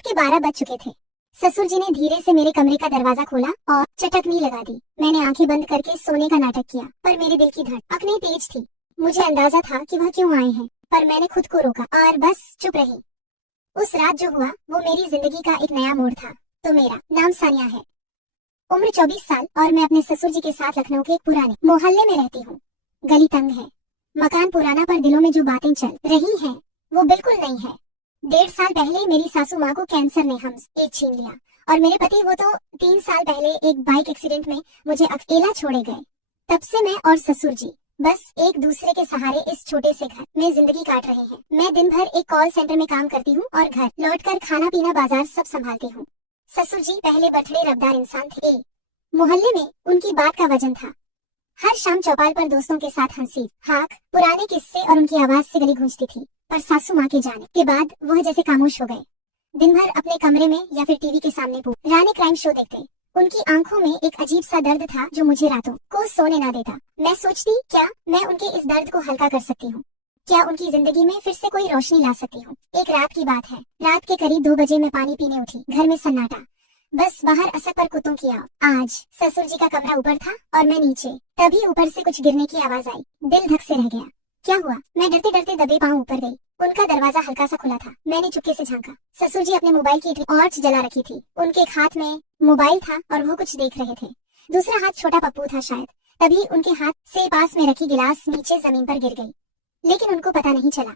रात के 12 बज चुके थे। ससुर जी ने धीरे से मेरे कमरे का दरवाजा खोला और चटकनी लगा दी। मैंने आंखें बंद करके सोने का नाटक किया, पर मेरे दिल की धड़कनें तेज थी। मुझे अंदाजा था कि वह क्यों आए हैं, पर मैंने खुद को रोका और बस चुप रही। उस रात जो हुआ वो मेरी जिंदगी का एक नया मोड़ था। तो मेरा नाम सानिया है, उम्र 24 साल और मैं अपने ससुर जी के साथ लखनऊ के एक पुराने मोहल्ले में रहती हूँ। गली तंग है, मकान पुराना, पर दिलों में जो बातें चल रही हैं वो बिल्कुल नहीं है। 1.5 साल पहले मेरी सासू माँ को कैंसर ने हम एक छीन लिया और मेरे पति वो तो 3 साल पहले एक बाइक एक्सीडेंट में मुझे अकेला छोड़े गए। तब से मैं और ससुर जी बस एक दूसरे के सहारे इस छोटे से घर में जिंदगी काट रहे हैं। मैं दिन भर एक कॉल सेंटर में काम करती हूँ और घर लौटकर खाना पीना बाजार सब संभालती हूँ। ससुर जी पहले बर्थडे रफ्तार इंसान थे। मोहल्ले में उनकी बात का वजन था। हर शाम चौपाल पर दोस्तों के साथ हंसी हाक, पुराने किस्से और उनकी आवाज से गली गूंजती थी। पर सासू माँ के जाने के बाद वह जैसे खामोश हो गए। दिन भर अपने कमरे में या फिर टीवी के सामने पुराने क्राइम शो देखते। उनकी आंखों में एक अजीब सा दर्द था जो मुझे रातों को सोने ना देता। मैं सोचती, क्या मैं उनके इस दर्द को हल्का कर सकती हूँ? क्या उनकी जिंदगी में फिर से कोई रोशनी ला सकती हूँ? एक रात की बात है, रात के करीब 2 बजे मैं पानी पीने उठी। घर में सन्नाटा, बस बाहर असर पर कुत्तों की आवाज। आज ससुर जी का कमरा ऊपर था और मैं नीचे। तभी ऊपर से कुछ गिरने की आवाज आई। दिल धक से रह गया। क्या हुआ? मैं डरते डरते दबे पांव ऊपर गई। उनका दरवाजा हल्का सा खुला था। मैंने चुपके से झांका। ससुर जी अपने मोबाइल की टॉर्च जला रखी थी। उनके हाथ में मोबाइल था और वो कुछ देख रहे थे। दूसरा हाथ छोटा पप्पू था शायद। तभी उनके हाथ से पास में रखी गिलास नीचे जमीन पर गिर गई, लेकिन उनको पता नहीं चला।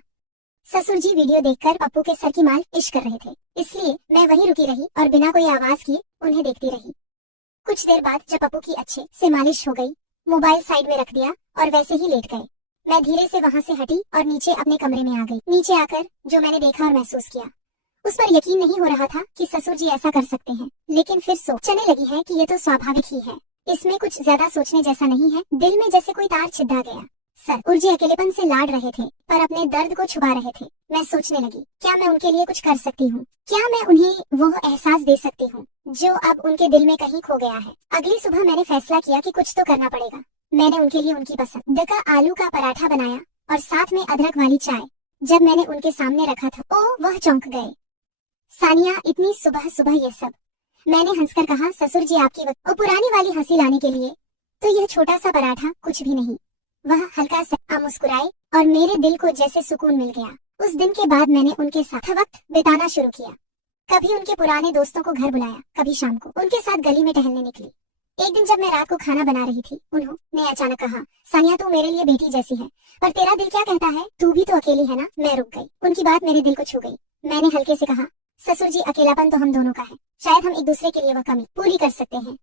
ससुर जी वीडियो देखकर पप्पू के सर की मालिश कर रहे थे, इसलिए मैं वहीं रुकी रही और बिना कोई आवाज किए उन्हें देखती रही। कुछ देर बाद जब पप्पू की अच्छे से मालिश हो गई, मोबाइल साइड में रख दिया और वैसे ही लेट गए। मैं धीरे से वहां से हटी और नीचे अपने कमरे में आ गई। नीचे आकर जो मैंने देखा और महसूस किया, उस पर यकीन नहीं हो रहा था कि ससुर जी ऐसा कर सकते हैं। लेकिन फिर सोचने लगी है कि ये तो स्वाभाविक ही है, इसमें कुछ ज्यादा सोचने जैसा नहीं है। दिल में जैसे कोई तार छिदा गया। ससुर जी अकेलेपन से लाड रहे थे, पर अपने दर्द को छुपा रहे थे। मैं सोचने लगी, क्या मैं उनके लिए कुछ कर सकती हूँ? क्या मैं उन्हें वो एहसास दे सकती हूँ जो अब उनके दिल में कहीं खो गया है? अगली सुबह मैंने फैसला किया कि कुछ तो करना पड़ेगा। मैंने उनके लिए उनकी पसंद का आलू का पराठा बनाया और साथ में अदरक वाली चाय। जब मैंने उनके सामने रखा था, ओ वह चौंक गए। सानिया, इतनी सुबह सुबह ये सब? मैंने हंसकर कहा। ससुर जी आपकी वो पुरानी वाली हंसी लाने के लिए तो यह छोटा सा पराठा कुछ भी नहीं। वह हल्का सा मुस्कुराए और मेरे दिल को जैसे सुकून मिल गया। उस दिन के बाद मैंने उनके साथ वक्त बिताना शुरू किया। कभी उनके पुराने दोस्तों को घर बुलाया, कभी शाम को उनके साथ गली में टहलने निकली। एक दिन जब मैं रात को खाना बना रही थी, उन्होंने अचानक कहा, सानिया तू मेरे लिए बेटी जैसी है, पर तेरा दिल क्या कहता है? तू भी तो अकेली है ना? मैं रुक गई। उनकी बात मेरे दिल को छू गई। मैंने हल्के से कहा, ससुर जी अकेलापन तो हम दोनों का है, शायद हम एक दूसरे के लिए वह कमी पूरी कर सकते हैं।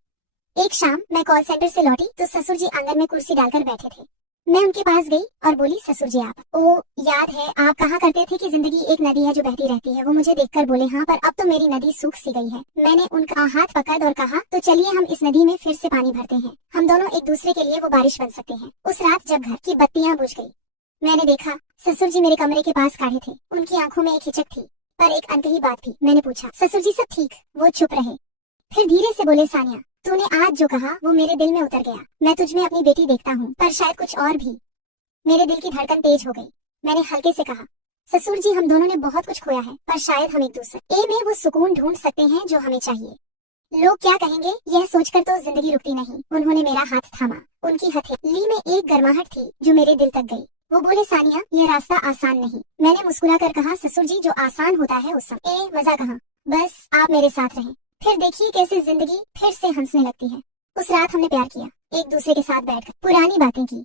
एक शाम मैं कॉल सेंटर से लौटी तो ससुर जी आंगन में कुर्सी डालकर बैठे थे। मैं उनके पास गई और बोली, ससुर जी आप, ओ याद है आप कहा करते थे कि जिंदगी एक नदी है जो बहती रहती है। वो मुझे देखकर बोले, हाँ पर अब तो मेरी नदी सूख सी गई है। मैंने उनका हाथ पकड़ और कहा, तो चलिए हम इस नदी में फिर से पानी भरते हैं। हम दोनों एक दूसरे के लिए वो बारिश बन सकते हैं। उस रात जब घर की बत्तियां बुझ गई, मैंने देखा ससुर जी मेरे कमरे के पास खड़े थे। उनकी आंखों में एक हिचक थी, पर एक अनकही बात थी। मैंने पूछा, ससुर जी सब ठीक? वो चुप रहे, फिर धीरे से बोले, सानिया तूने आज जो कहा वो मेरे दिल में उतर गया। मैं तुझ में अपनी बेटी देखता हूँ, पर शायद कुछ और भी। मेरे दिल की धड़कन तेज हो गई। मैंने हल्के से कहा, ससुर जी हम दोनों ने बहुत कुछ खोया है, पर शायद हम एक दूसरे में वो सुकून ढूंढ सकते हैं जो हमें चाहिए। लोग क्या कहेंगे यह सोचकर तो जिंदगी रुकती नहीं। उन्होंने मेरा हाथ थामा। उनकी हथेली में एक गर्माहट थी जो मेरे दिल तक गई। वो बोले, सानिया यह रास्ता आसान नहीं। मैंने मुस्कुराकर कहा, ससुर जी जो आसान होता है उस समय मजा कहाँ, बस आप मेरे साथ रहें। फिर देखिए कैसे जिंदगी फिर से हंसने लगती है। उस रात हमने प्यार किया, एक दूसरे के साथ बैठकर पुरानी बातें की,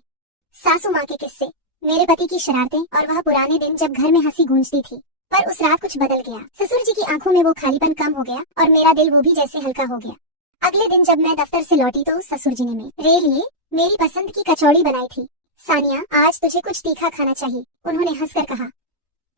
सासू माँ के किस्से, मेरे पति की शरारतें और वह पुराने दिन जब घर में हंसी गूंजती थी। पर उस रात कुछ बदल गया। ससुर जी की आंखों में वो खालीपन कम हो गया और मेरा दिल वो भी जैसे हल्का हो गया। अगले दिन जब मैं दफ्तर से लौटी तो ससुर जी ने मेरे लिए मेरी पसंद की कचौड़ी बनाई थी। सानिया आज तुझे कुछ तीखा खाना चाहिए, उन्होंने हंसकर कहा।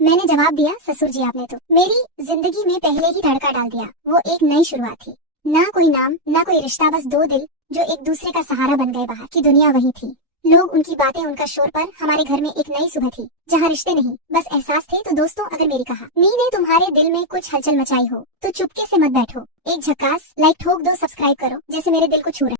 मैंने जवाब दिया, ससुर जी आपने तो मेरी जिंदगी में पहले ही तड़का डाल दिया। वो एक नई शुरुआत थी, ना कोई नाम ना कोई रिश्ता, बस 2 दिल जो एक दूसरे का सहारा बन गए। बाहर की दुनिया वही थी, लोग, उनकी बातें, उनका शोर, पर हमारे घर में एक नई सुबह थी जहाँ रिश्ते नहीं बस एहसास थे। तो दोस्तों, अगर मेरी कहानी ने तुम्हारे दिल में कुछ हलचल मचाई हो तो चुपके से मत बैठो, एक झक्कास लाइक ठोक दो, सब्सक्राइब करो जैसे मेरे दिल को छू रहा है।